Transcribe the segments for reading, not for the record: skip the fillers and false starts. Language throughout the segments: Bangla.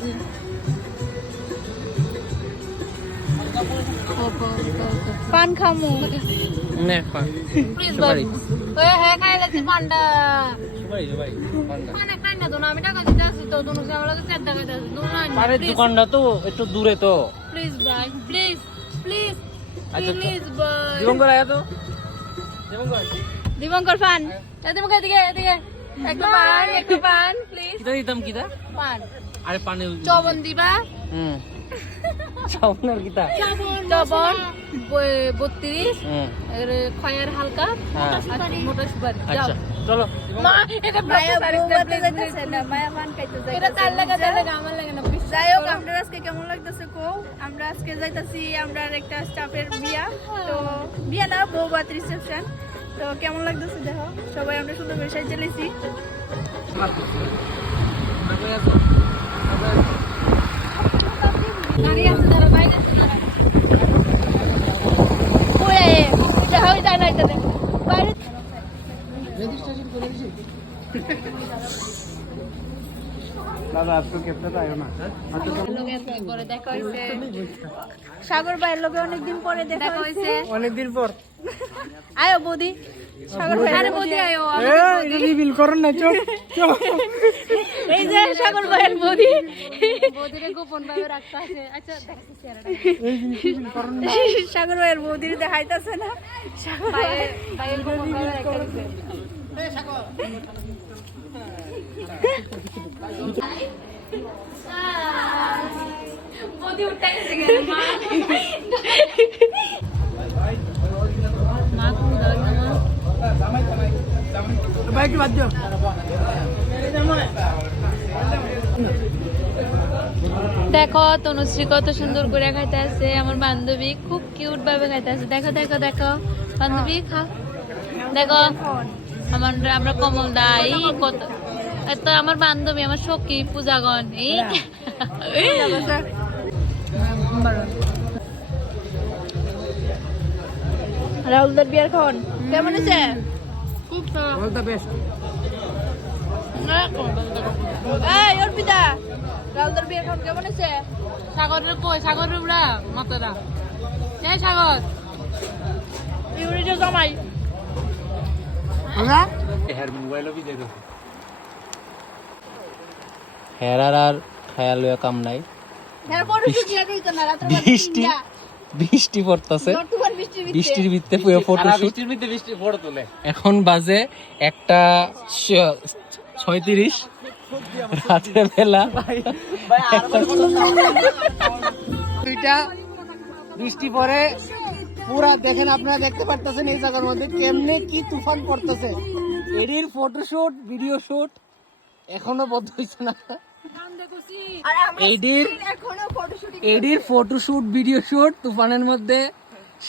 কেজি পান খামু নে পান প্লিজ সুপারি ওই হ্যাঁ খাইলাছি পান্ডা সুপারি পান্ডা মানে খাই না তো না আমি টাকা দিতে আসি তো তুমি আমরা তো 4 টাকা দিতে আসি পানের দোকানটা তো একটু দূরে তো প্লিজ ভাই প্লিজ প্লিজ আচ্ছা প্লিজ ভাই দিবঙ্কর আয়া তো দিবঙ্কর পান দিবঙ্কর এদিকে এদিকে একটু পান প্লিজ কিটা দিতাম কিটা পান আরে পানে চবন দিবা হুম চাউনার কিটা চবন 32 হুম খয়ের হালকা হ্যাঁ মোটা সুপারি আচ্ছা চলো মা এটা মায়া বলতে যাইতেছে না মায়া পান খাইতে যাইতেছে এটা তার লাগা আমার লাগে না যাই হোক আমরা আজকে কেমন লাগতেছে কো আমরা আজকে যাইতাছি আমরা একটা স্টাফের বিয়া তো বিয়া না বউভাত রিসেপশন তো কেমন লাগতেছে দেখো সবাই আমরা সুন্দর করে সাজিয়ে চলেছি গাড়ি আছে তারা বাইরে আছে ওয়ে এটা হই যায় না এটা দেখো বাইরে রেজিস্ট্রেশন করে দিছি দাদা আপনি কেটে আয়ো না পরে দেখা হইছে সাগর ভাইয়ের লগে অনেকদিন পরে দেখা হইছে অনেকদিন পর আয়ো বৌদি সাগর ভাই আরে বৌদি আয়ো এটা রিভিল করেন না চুপ এই যে সাগর ভাইয়ের বৌদি বৌদিরে গোপন ভাবে রাখতে আছে আচ্ছা দেখাচ্ছি চেহারাটা সাগর ভাইয়ের বৌদির দেখাইতাছে না সাগর ভাইয়ের গোপন ভাবে রাখতে এই সাগর বৌদি উঠে গেছে মা মা কোন দাঁড়ানো বাইক বাদ দিও দেখো তনুশ্রী কত সুন্দর করে খাইতে আছে আমার বান্ধবী খুব কিউট ভাবে খাইতে আছে দেখো দেখো দেখো বান্ধবী খা দেখো আমরা কমল দাই কত এত আমার বান্ধবী আমার সখী পূজাগণ এই রাহুলদার বিয়ার খাওয়ান কেমন আছে খুব অল দ্য বেস্ট এই অর্পিতা রাহুলদার বিয়ার খাওয়ান কেমন আছে সাগরের কই সাগরের উড়া মাতারা এই সাগর ইউরিটা জমাই হ্যাঁ হেয়ার মোবাইলও বি দে দো হেয়ার আর খেয়াল কাম নাই এর পরে শুট দিয়া দিত না রাতে বৃষ্টি পড়তেছে বৃষ্টির ভিতরে পুরো ফটোশুট বৃষ্টির ভিতরে বৃষ্টি ফটো তোলে এখন বাজে 1:36 রাতের বেলা দুইটা বৃষ্টি পরে পুরা দেখেন আপনারা দেখতে পারতেছেন এই জায়গার মধ্যে কেমনে কি তুফান পড়তেছে এডির ফটোশুট ভিডিও শুট এখনো বন্ধ হইছে না এডির ফটোশুট ভিডিও শুট তুফানের মধ্যে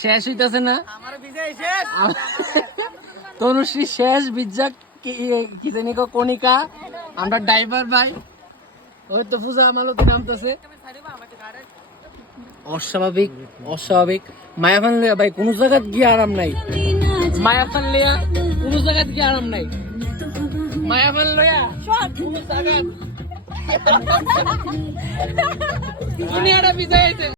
শেষ হইতাছে না তনুশ্রী শেষ বিজ্জা কি জানি কণিকা আমরা ড্রাইভার ভাই ওই তো পূজা আমালতি নামতেছে অস্বাভাবিক অস্বাভাবিক মায়াফান লিয়া ভাই কোন জায়গাত গিয়ে আরাম নাই মায়াফান লিয়া কোন জায়গাত গিয়ে আরাম নাই মায়াফান লয়া কোন জায়গাত দুনিয়াটা বিজয়